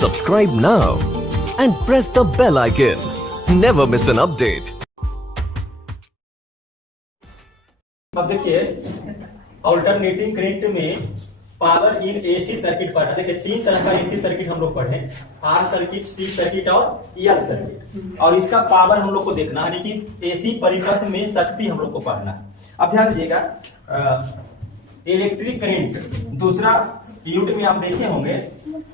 Subscribe now and press the bell icon. Never miss an update. अब देखिए alternating current में power in AC circuit पढ़ा। देखिए तीन तरह का एसी सर्किट हम लोग पढ़े, आर सर्किट, सी सर्किट और एल सर्किट, और इसका पावर हम लोग को देखना है कि एसी परिपथ में शक्ति हम लोग को पढ़ना है। अब ध्यान दीजिएगा, इलेक्ट्रिक करंट दूसरा यूनिट में आप देखे होंगे,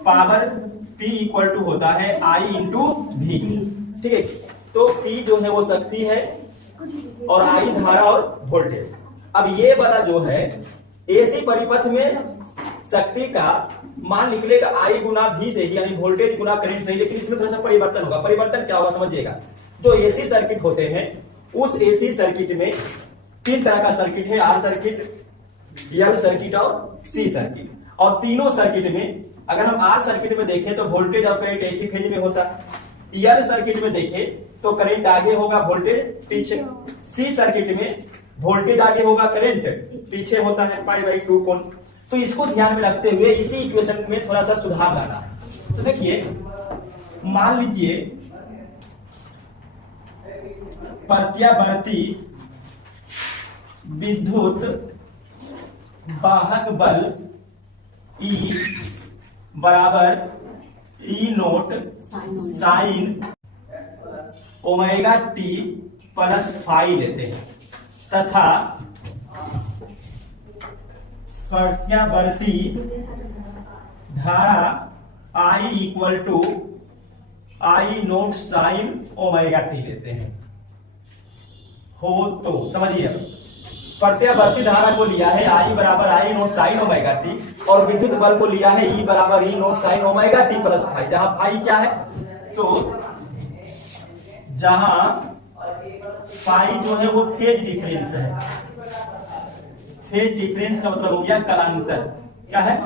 पावर P इक्वल टू होता है I इंटू V। ठीक है, तो P जो है वो शक्ति है और I धारा और वोल्टेज। अब ये वाला जो है एसी परिपथ में शक्ति का मान निकलेगा I गुना V से, यानी वोल्टेज गुना करंट से, लेकिन इसमें थोड़ा सा परिवर्तन होगा। परिवर्तन क्या होगा समझिएगा, जो एसी सर्किट होते हैं उस एसी सर्किट में तीन तरह का सर्किट है, आर सर्किट, एल सर्किट और सी सर्किट। और तीनों सर्किट में अगर हम आर सर्किट में देखें तो वोल्टेज और करंट एक ही फेज में होता है। एल सर्किट में देखें तो करंट आगे होगा, वोल्टेज पीछे। सी सर्किट में वोल्टेज आगे होगा, करंट पीछे होता है, पाई बाई 2 कोण। तो इसको ध्यान में रखते हुए इसी इक्वेशन में थोड़ा सा सुधार लाना। तो देखिए, मान लीजिए प्रत्यावर्ती विद्युत वाहक बल E बराबर E naught sine omega T plus phi लेते हैं, तथा प्रत्यावर्ती धारा I equal to I naught sine omega T लेते हैं। हो तो समझिए, प्रत्यावर्ती धारा को लिया है I बराबर I naught sine omega T, और विद्युत बल को लिया है E बराबर E naught sine omega T plus phi. जहां फाई क्या है, तो जहां फाई जो है वो फेज डिफरेंस है। फेज डिफरेंस का मतलब हो गया कलांतर। क्या है,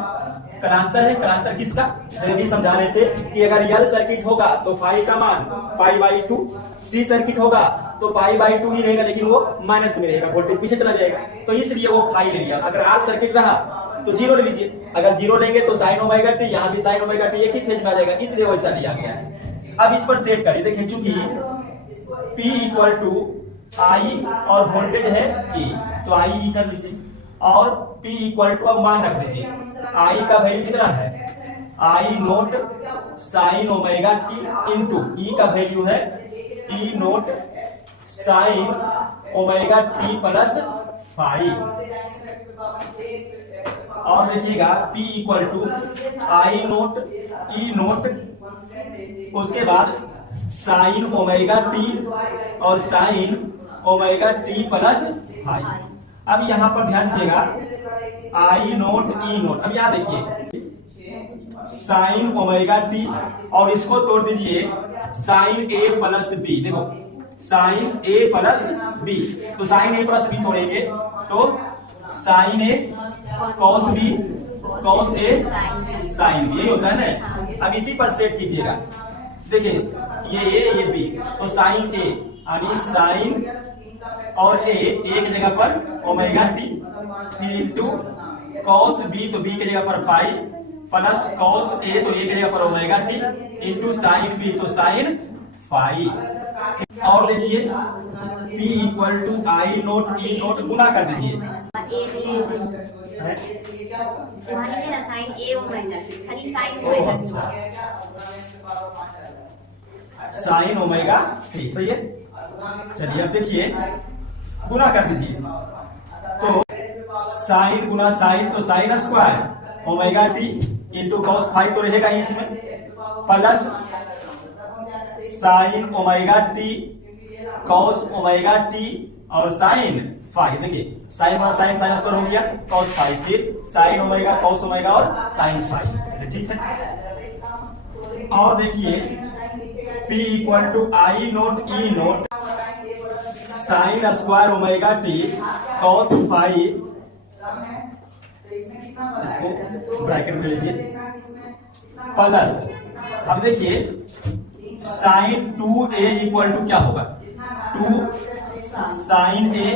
कलांतर है। कलांतर किसका, अभी समझा रहे थे कि अगर एल सर्किट होगा तो फाई का मान पाई बाई 2, सी सर्किट होगा तो पाई बाई 2 ही रहेगा, लेकिन वो माइनस में रहेगा, वोल्टेज पीछे चला जाएगा, तो इसलिए वो फाई ले लिया। अगर आर सर्किट रहा तो जीरो ले लीजिए, अगर जीरो लेंगे तो साइन ओमेगा टी, यहाँ भी साइन ओमेगा टी एक ही फेज में आ जाएगा, इसलिए वैसा लिया गया है। अब इस पर सेट करिए। देखिए, चूंकि P इक्वल टू I और वोल्टेज है E, तो I कर लीजिए, और P इक्वल टू, अब मान रख दीजिए, I का वैल्यू कितना है, I naught sine omega T into E का वैल्यू है E naught sine omega T plus phi. और देखिएगा P equal to I naught E naught, उसके बाद साइन ओमेगा टी और sine omega T plus phi. अब यहां पर ध्यान दीजिएगा, I नोट E नोट। अब यहां देखिए साइन ओमेगा टी, और इसको तोड़ दीजिए साइन ए प्लस बी। देखो साइन ए प्लस बी, तो साइन ए प्लस बी तोड़ेंगे तो sign A cos B, cos A sine B, यही होता है ना। अब इसी पर सेट कीजिएगा। देखिए ये ए ये बी, तो साइन ए यानी साइन और ए की जगह पर ओमेगा टी, फिर इंटू कॉस बी, तो बी की जगह पर फाई, प्लस कॉस ए, तो ए की जगह पर omega T, into sine B, तो साइन फाई। और देखिए P equal to I naught E naught, गुना कर दीजिए। साइन ओमेगा टी, सही है। चलिए अब देखिए, गुना कर दीजिए, तो साइन गुना साइन, तो sine square omega T into cos phi तो रहेगा इसमें, plus sine omega T cos omega T और साइन फाई। देखिए साइन वाला साइन साइन स्क्वायर हो गया, कॉस फाई, फिर साइन ओमेगा कॉस ओमेगा और साइन फाई। ठीक है। और देखिए P equal to I naught E naught sine square omega T cos phi, इसको ब्रैकेट में लीजिए, प्लस अब देखिए साइन 2A इक्वल टू क्या होगा, 2 साइन A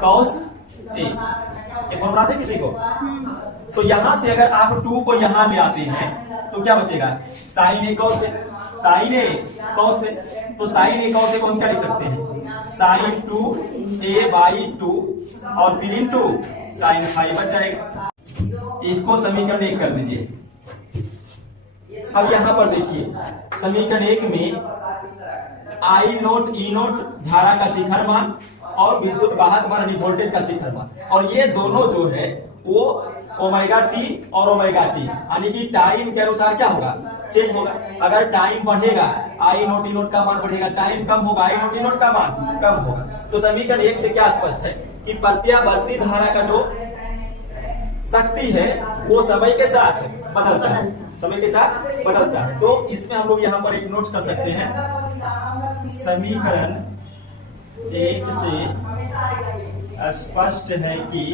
कॉस ए, ये फॉर्मूला थे किसी को, तो यहां से अगर आप 2 को यहां ले आते हैं तो क्या बचेगा, साइन ए कॉस ए, साइन ए कॉस ए। तो साइन ए कॉस ए को हम क्या लिख सकते हैं, साइन 2a/2 और फिर इंटू साइन 5 बच जाएगा। इसको समीकरण 1 कर दीजिए। अब यहां पर देखिए समीकरण 1 में आई नोट ई नोट धारा का शिखर मान और विद्युत वाहक मान यानी वोल्टेज का शिखर मान, और ये दोनों जो है वो ओमेगा टी और ओमेगा टी यानी कि टाइम के अनुसार क्या होगा, चेंज होगा। अगर टाइम बढ़ेगा आई नोट ई नोट का मान बढ़ेगा, टाइम कम होगा आई नोट ई नोट का मान कम होगा। तो समीकरण 1 से क्या स्पष्ट है कि प्रत्यावर्ती धारा का जो शक्ति है वो समय के साथ बदलता है, समय के साथ बदलता है। तो इसमें हम लोग यहाँ पर एक नोट कर सकते हैं, समीकरण 1 से स्पष्ट है कि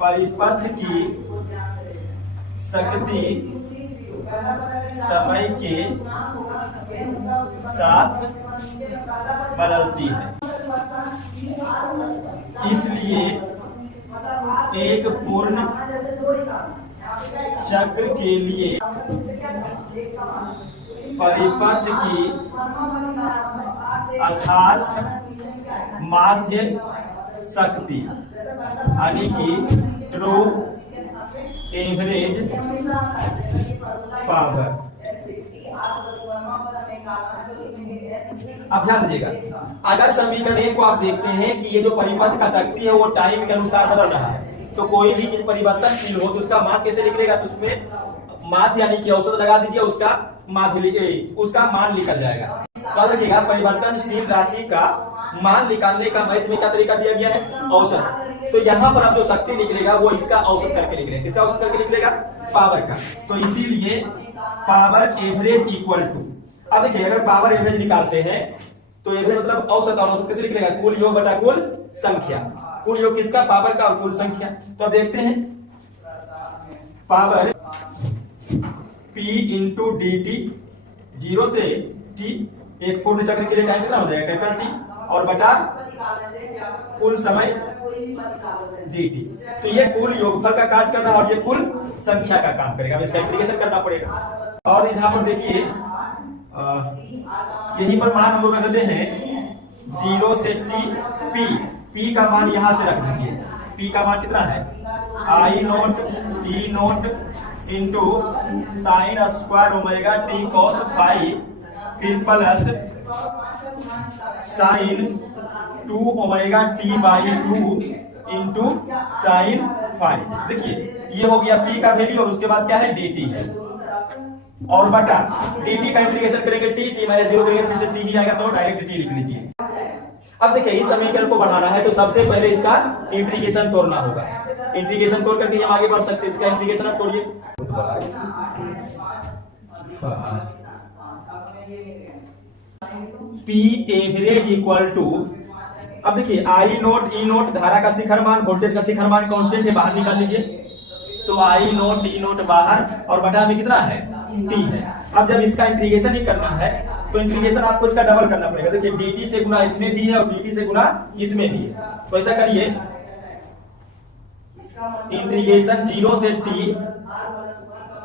परिपथ की शक्ति समय के साथ बदलती है, इसलिए एक पूर्ण चक्र के लिए परिपथ की अर्थात माध्य शक्ति यानी कि ट्रू एवरेज पावर। अब ध्यान दीजिएगा, अगर समीकरण 1 को आप देखते हैं कि ये जो परिपथ का शक्ति है वो टाइम के अनुसार बदल रहा है, तो कोई भी चीज परिवर्तनशील हो तो उसका मान कैसे निकलेगा, तो उसमें माध्य यानी कि औसत लगा दीजिए, उसका माध्य उसका मान निकल जाएगा। तो देखिएगा परिवर्तनशील राशि का मान निकालने का मैथ में क्या तरीका दिया गया है, औसत। तो यहाँ पर अब जो शक्ति निकलेगा वो इसका औसत करके निकलेगा, किसका औसत करके निकलेगा, पावर का। तो इसीलिए पावर एवरेज इक्वल टू, अब देखिए अगर पावर एवरेज निकालते हैं तो एवरेज मतलब औसत, और औसत कैसे निकलेगा, कुल योग बटा कुल संख्या। कुल योग किसका, पावर का, और कुल संख्या। तो अब देखते हैं power P into D T 0 से T, एक पूर्ण चक्र के लिए टाइम कितना हो जाएगा, कैपिटल T, और बटा कुल समय dt। तो ये कुल योगफल का काट करना और ये कुल संख्या का काम करेगा, इसका इंटीग्रेशन करना पड़ेगा। और यहाँ पर देखिए यहीं पर मान हम लोग रखते हैं 0 से T, P का मान यहां से रख दीजिए। P का मान कितना है, I naught T naught into sine square omega T cos 5 फिर plus sine 2 omega T by 2 into sine 5। देखिए ये हो गया P का वैल्यू, और उसके बाद क्या है dt है, और बटा dt का इंटीग्रेशन करेंगे t माइनस 0 करेंगे फिर से t ही आएगा, तो डायरेक्ट t लिख लीजिए। अब देखिए इस समीकरण को बढ़ाना है तो सबसे पहले इसका इंटीग्रेशन तोड़ना होगा। इंटीग्रेशन तोड़ करके हम आगे बढ़ सकते हैं। इसका इंटीग्रेशन अब तोड़िए, P एवरेज इक्वल टू, अब देखिए आई नोट ई नोट धारा का शिखर मान, वोल्टेज का शिखर मान कांस्टेंट है, बाहर निकाल लीजिए। तो आई नोट ई नोट बाहर, और बटा में कितना है, t है। अब जब इसका इंटीग्रेशन ही करना है तो इंटीग्रेशन आपको इसका डबल करना पड़ेगा। देखिए dt से गुना इसमें भी है और dt से गुना इसमें भी है, तो ऐसा करिए इंटीग्रेशन 0 से t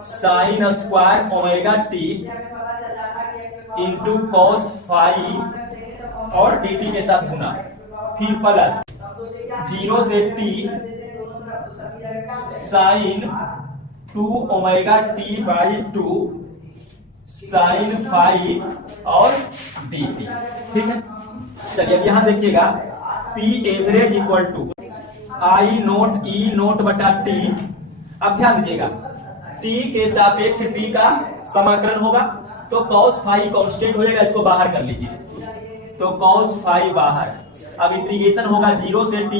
sign square omega t into cos 5 और dt के साथ गुना, फिर प्लस 0 से t sine 2 omega t by 2 sine 5 और dt। ठीक है, चलिए अब यहां देखिएगा P average equal to I naught E naught बटा t। अब ध्यान दीजिएगा t के सापेक्ष t का समाकलन होगा, तो cos 5 कांस्टेंट हो जाएगा, इसको बाहर कर लीजिए। तो cos 5 बाहर, अब इंटीग्रेशन होगा 0 से t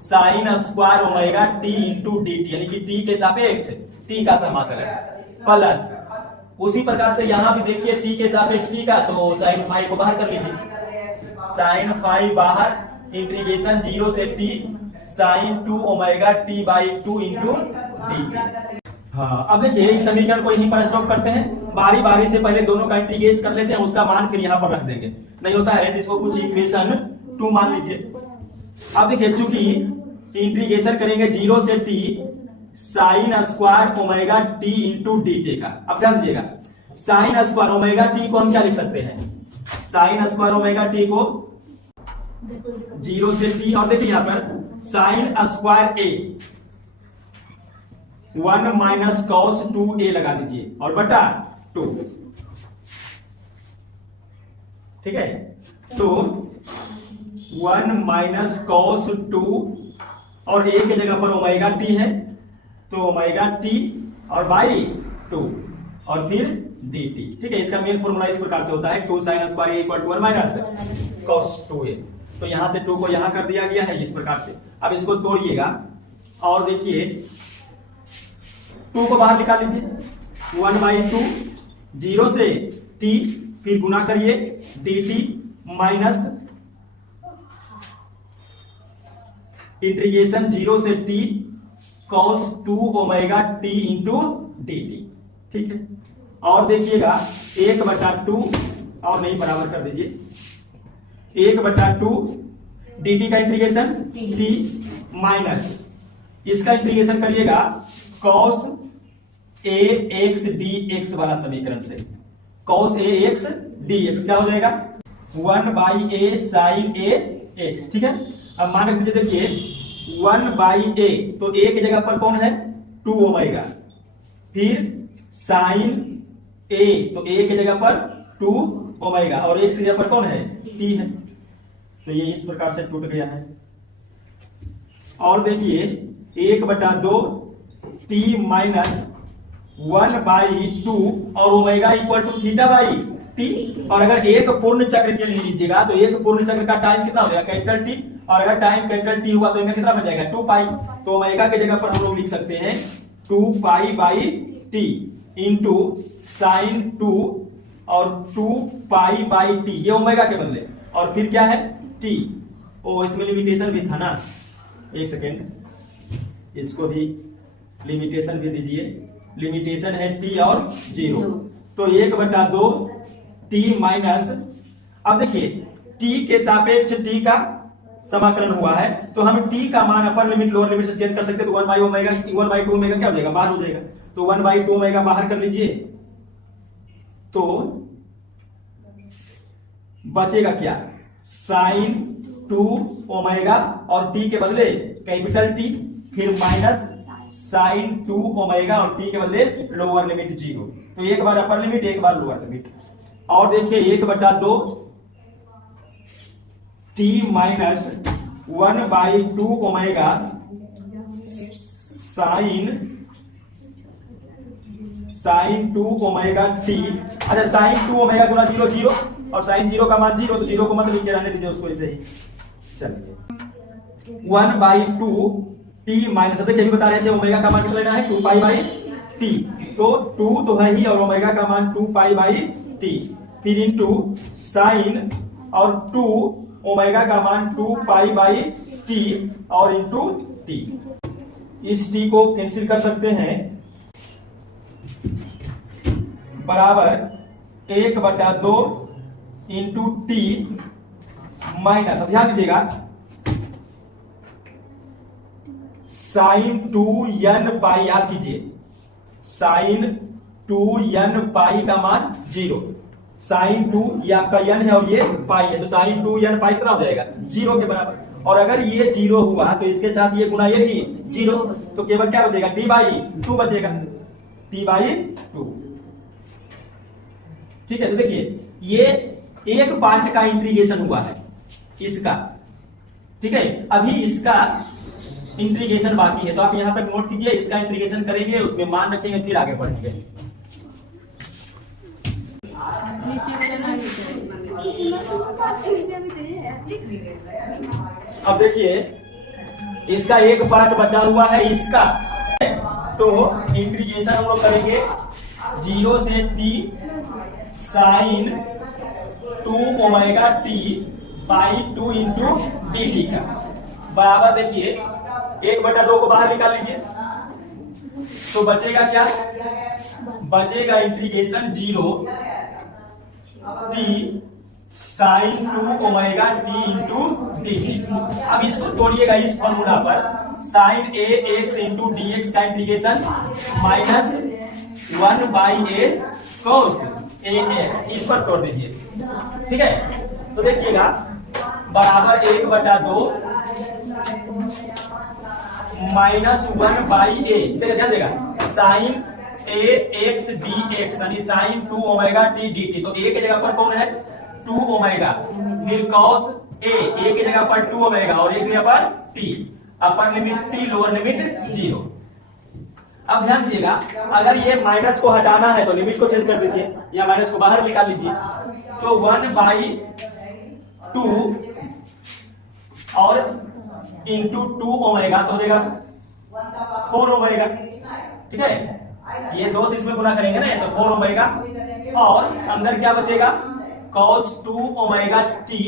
sign square omega t into dt, यानी कि t के सापेक्ष t का समाकलन, प्लस उसी प्रकार से यहां भी देखिए t के सापेक्ष t का, तो साइन 5 को बाहर कर लीजिए। साइन 5 बाहर, इंटीग्रेशन 0 से t sine 2 omega t by 2 into dt। हाँ, अब देखिए इस समीकरण को यहीं पर स्टॉप करते हैं, बारी बारी से पहले दोनों का इंटीग्रेट कर लेते हैं, उसका मान फिर यहाँ पर रख देंगे। नहीं होता है इसको कुछ इक्वेशन 2 मान लीजिए। अब देखिए चूंकि इंटीग्रेशन करेंगे 0 से t sign square omega T into D T का। अब ध्यान दीजिएगा, साइन स्क्वायर ओमेगा टी को हम क्या लिख सकते हैं, साइन स्क्वायर ओमेगा टी को 0 से t, और देखिए यहां पर साइन स्क्वायर ए 1 माइनस कॉस 2a लगा दीजिए और बटा 2। ठीक है, तो 1 माइनस कॉस 2 और a की जगह पर ओमेगा टी है, तो ओमेगा टी और बाई 2 और फिर डी टी। ठीक है, इसका मेन फॉर्मूला इस प्रकार से होता है 2 sine square A equal to 1 minus cos 2a। तो यहां से 2 को यहां कर दिया गया है इस प्रकार से। अब इसको तोड़िएगा और देखिए 2 को बाहर निकाल लीजिए, 1/2 0 से t, फिर गुना करिए dt माइनस इंटीग्रेशन 0 से t cos 2 omega t into dt। ठीक है, और देखिएगा 1/2 और नहीं बराबर कर दीजिए 1/2 dt का इंटीग्रेशन t माइनस इसका इंटीग्रेशन करिएगा cos ax dx वाला समीकरण से, cos ax dx क्या हो जाएगा 1/a sin ax। ठीक है, अब मान लीजिए देखिए 1/a, तो a की जगह पर कौन है 2 ओमेगा, फिर sin a, तो a की जगह पर 2 ओमेगा और x की जगह पर कौन है t है, तो ये इस प्रकार से टूट गया है। और देखिए 1/2 t माइनस 1/2 और omega equal to theta by T. और अगर एक पूर्ण चक्र के लिए लीजिएगा तो एक पूर्ण चक्र का टाइम कितना हो जाएगा कैपिटल टी, और अगर टाइम कैपिटल टी हुआ तो इनका कितना बन जाएगा 2 पाई। तो ओमेगा की जगह पर हम लोग लिख सकते हैं 2 pi by T into sign 2 और 2 पाई बाई टी, ये ओमेगा के बदले, और फिर क्या है टी। ओ इसमें लिमिटेशन भी था ना, एक सेकेंड इसको भी लिमिटेशन भी दीजिए, लिमिटेशन है t और 0, तो 1/2 t माइनस, अब देखिए t के सापेक्ष t का समाकलन हुआ है, तो हम t का मान अपर लिमिट लोअर लिमिट से चेंज कर सकते हैं, तो 1/2 ओमेगा क्या हो जाएगा बाहर हो जाएगा, तो 1/2 ओमेगा बाहर कर लीजिए, तो बचेगा क्या साइन 2 ओमेगा और t के बदले कैपिटल T, फिर माइनस साइन 2 ओमेगा और t के बदले लोअर लिमिट 0, तो एक बार अपर लिमिट एक बार लोअर लिमिट। और देखिए 1/2 t minus 1/2 omega sine 2 omega t। अच्छा साइन 2 ओमेगा गुना 0 0 और साइन 0 का मान 0, तो 0 को मत लिख के रहने दीजिए उसको ऐसे ही। चलिए 1/2 t माइनस, देखिए अभी बता रहे थे ओमेगा का मान कितना लेना है 2 पाई बाई t, तो 2 तो है ही और ओमेगा का मान 2 पाई बाई t, फिर इनटू साइन और 2 ओमेगा का मान 2 पाई बाई t और इनटू t। इस t को कैंसिल कर सकते हैं, बराबर 1/2 इंटू t माइनस, ध्यान दीजिएगा साइन 2n पाई, याद कीजिए साइन 2n पाई का मान 0, साइन 2 ये आपका n है और ये पाई है, तो साइन 2n पाई कितना हो जाएगा 0 के बराबर। और अगर ये 0 हुआ तो इसके साथ ये गुना ये भी 0, तो केवल क्या बचेगा t/2 बचेगा, t/2। ठीक है, तो देखिए ये एक पार्ट का इंटीग्रेशन हुआ है इसका, ठीक है, अभी इसका इंटीग्रेशन बाकी है, तो आप यहां तक नोट कीजिए, इसका इंटीग्रेशन करेंगे उसमें मान रखेंगे फिर आगे बढ़ेंगे। अब देखिए इसका एक पार्ट बचा हुआ है इसका, तो इंटीग्रेशन हम लोग करेंगे 0 से t sine 2 omega t by 2 into dt का, बराबर देखिए 1/2 को बाहर निकाल लीजिए, तो बचेगा क्या, बचेगा integration 0 t sine 2 omega T into D T. अब इसको तोड़िएगा इस फॉर्मूला पर, sine A X into D X का integration minus 1 by A cos A X, इस पर तोड़ दीजिए। ठीक है, तो देखिएगा बराबर 1/2 माइनस 1 बाई ए, देखिए ध्यान देगा, sine A X D X यानी sine 2 omega T D T. तो ए की जगह पर कौन है 2 ओमेगा, फिर कॉस ए की जगह पर 2 ओमेगा और एक जगह पर T, upper limit T lower limit 0। अब ध्यान दीजिएगा, अगर ये माइनस को हटाना है तो लिमिट को चेंज कर दीजिए या माइनस को बाहर निकाल लीजिए। तो 1/2 और इंटू 2 ओमेगा तो हो जाएगा 4 ओमेगा। ठीक है, ये 2 से इसमें गुना करेंगे ना तो 4 ओमेगा, और अंदर क्या बचेगा cos 2 ओमेगा टी,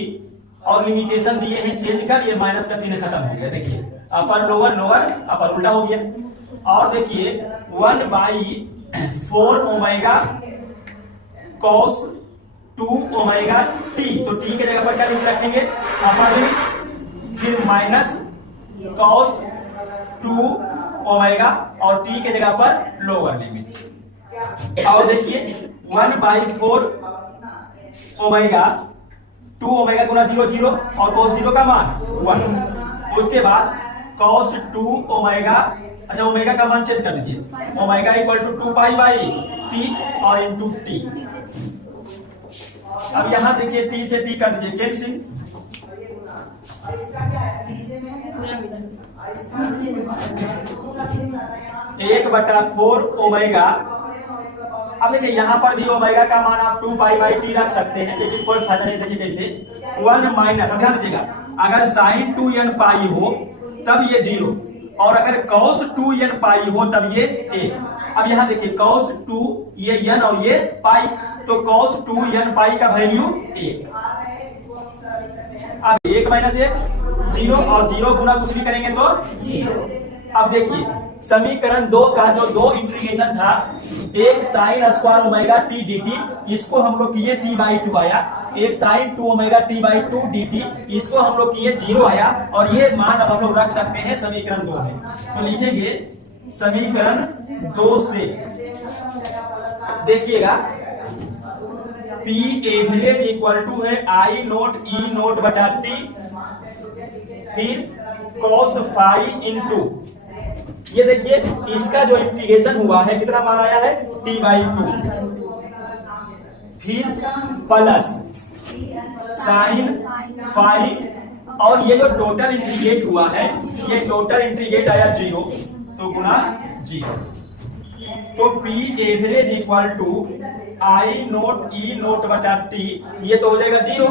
और लिमिटेशन दिए हैं चेंज कर, ये माइनस का चिन्ह खत्म हो गया। देखिए अपर लोअर लोअर अपर उल्टा हो गया। और देखिए 1/4 ओमेगा cos 2 ओमेगा टी, तो टी के जगह पर क्या लिमिट रखेंगे अपर लिमिट, फिर माइनस cos 2 ओमेगा और टी के जगह पर लोअर लिमिट। और देखिए 1/4 ओमेगा 2 ओमेगा गुना 0 0 और cos 0 का मान 1। उसके बाद cos 2 ओमेगा, अच्छा ओमेगा का मान चेंज कर दीजिए, omega equal to 2 pi by T और इंटू टी। अब यहां देखिए टी से टी कर दीजिए कैंसिल, 1/4 ओमेगा। अब देखिए यहां पर भी ओमेगा का मान आप 2 पाई बाई टी रख सकते हैं, लेकिन कोई फायदा नहीं। देखिए कैसे 1 माइनस, ध्यान दीजिएगा, अगर साइन 2n पाई हो तब ये 0, और अगर cos 2n पाई हो तब ये 1। अब यहां देखिए cos 2 ये n और ये पाई, तो cos 2n पाई का वैल्यू 1। अब 1 माइनस 1 0 और 0 गुना कुछ भी करेंगे तो 0। अब देखिए समीकरण 2 का जो 2 इंटीग्रेशन था, एक sign square omega T D T, इसको हम लोग किए t/2 आया, एक sign 2 omega t/2 D T, इसको हम लोग किए 0 आया, और ये मान अब हम लोग रख सकते हैं समीकरण 2 में। तो लिखेंगे समीकरण 2 से, देखिएगा P एवरेज इक्वल टू है I नोट E नोट बटा T, फिर cos फाई इंटू, ये देखिए इसका जो इंटीग्रेशन हुआ है कितना मान आया है t/2, फिर प्लस साइन फाई, और ये जो टोटल इंटीग्रेट हुआ है ये टोटल इंटीग्रेट आया 0, तो गुना 0। तो P average equal to I naught E naught बटा T, ये तो हो जाएगा 0।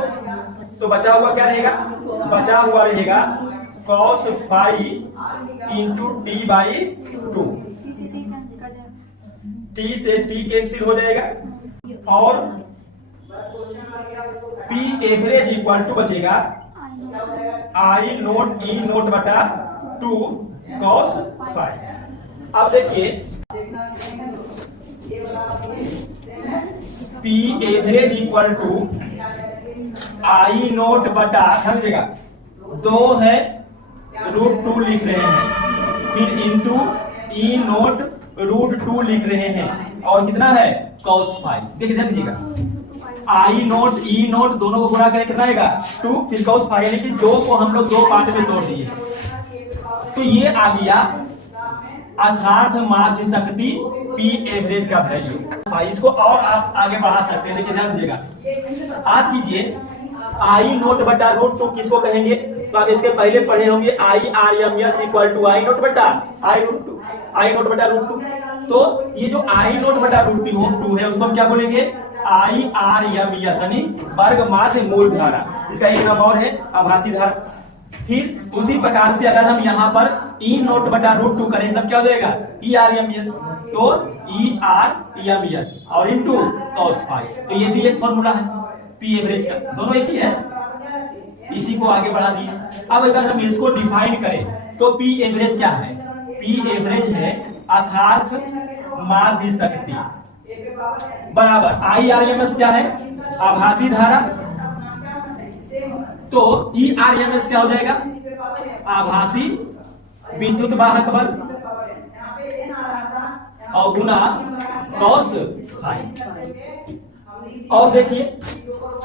तो बचा हुआ क्या रहेगा, बचा हुआ रहेगा cos phi into t/2, t से t कैंसिल हो जाएगा, और P एवरेज इक्वल टू बचेगा I नोट E नोट बटा 2 cos फाई। अब देखिए P average equal to I naught बटा, समझिएगा 2 है √2 लिख रहे हैं, फिर इंटू E नोट √2 लिख रहे हैं, और कितना है cos फाई। देखिए ध्यान दीजिएगा I नोट E नोट दोनों को गुणा करें कितना आएगा 2, फिर cos फाई, यानी कि 2 को हम लोग 2 पार्ट में तोड़ दिए, तो ये आ गया अर्थात माध्य शक्ति P एवरेज का वैल्यू। इसको और आप आगे बढ़ा सकते हैं। देखिए ध्यान दीजिएगा, आप कीजिए I नोट बटा √2 किसको कहेंगे, तो आप इसके पहले पढ़े होंगे IRMS equal to I naught बटा I नोट बटा √2। तो ये जो I नोट बटा √2 है उसको हम क्या बोलेंगे IRMS, यानी वर्ग माध्य मूल धारा, इसका एक नाम और है आभासी धारा। फिर उसी प्रकार से अगर हम यहाँ पर E नोट बटा √2 करें तब क्या हो जाएगा ERMS, तो ERMS और इंटू cos फाई। तो ये भी एक फॉर्मूला है P एवरेज का, दोनों एक ही है, इसी को आगे बढ़ा दिए। अब अगर हम इसको डिफाइन करें तो P एवरेज क्या है, P एवरेज है अर्थात माध्य शक्ति बराबर IRMS क्या है आभासी धारा, तो ERMS क्या हो जाएगा? आभासी विद्युत वाहक बल और गुना कॉस फाई। और देखिए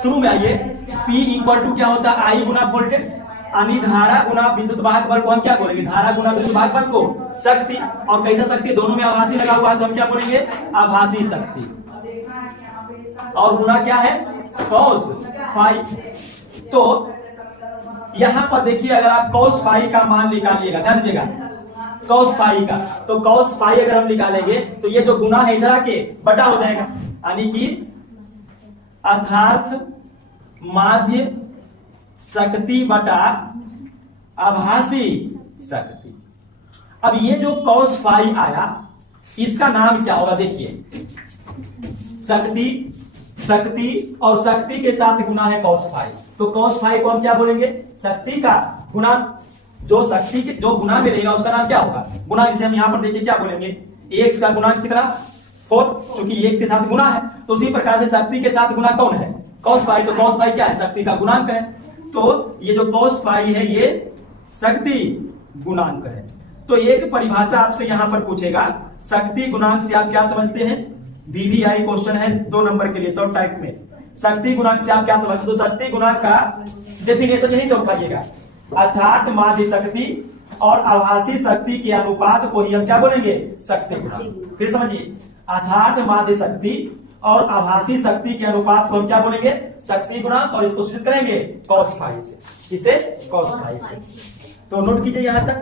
शुरू में आइए, P इक्वल टू क्या होता है? I गुना वोल्टेज, यानी धारा गुना विद्युत वाहक बल को हम क्या बोलेंगे? धारा गुना विद्युत वाहक बल को शक्ति। और कैसा शक्ति? दोनों में आभासी लगा हुआ है तो हम क्या बोलेंगे? आभासी शक्ति। और गुना क्या है? Cos phi. तो यहां पर देखिए, अगर आप कॉस फाई का मान निकालिएगा, ध्यान दीजिएगा, कॉस फाई का, तो कॉस फाई अगर हम निकालेंगे तो ये जो गुना है इधर आके बटा हो जाएगा, यानी कि अर्थात माध्य शक्ति बटा आभासी शक्ति। अब ये जो कॉस फाई आया, इसका नाम क्या होगा? देखिए, शक्ति, शक्ति और शक्ति के साथ गुना है कॉस फाई, तो कॉस फाई को हम क्या बोलेंगे? शक्ति का गुना, जो शक्ति के जो गुना में रहेगा उसका नाम क्या होगा? गुना। जिसे हम यहां पर देखिए क्या बोलेंगे? x का गुना कितना? 4, क्योंकि 1 के साथ गुना है। तो उसी प्रकार से शक्ति के साथ गुना कौन है? Cos phi. तो कॉस फाई क्या है? शक्ति का गुणांक है। तो ये जो कॉस फाई है ये शक्ति गुणांक है। तो एक परिभाषा आपसे यहां पर पूछेगा, शक्ति गुणांक से आप क्या समझते हैं? VVI क्वेश्चन है 2 नंबर के लिए, शॉर्ट टाइप में। शक्ति गुणांक से आप क्या समझते हो? तो शक्ति गुणांक का डेफिनेशन यही से उठाइएगा, अर्थात माध्य शक्ति और आभासी शक्ति के अनुपात को ही हम क्या बोलेंगे? शक्ति गुणांक। फिर समझिए, अर्थात माध्य शक्ति और आभासी शक्ति के अनुपात को हम क्या बोलेंगे? शक्ति गुणांक। और इसको सूचित करेंगे कॉस फाई से। इसे कॉस फाई से। तो नोट कीजिए यहां तक।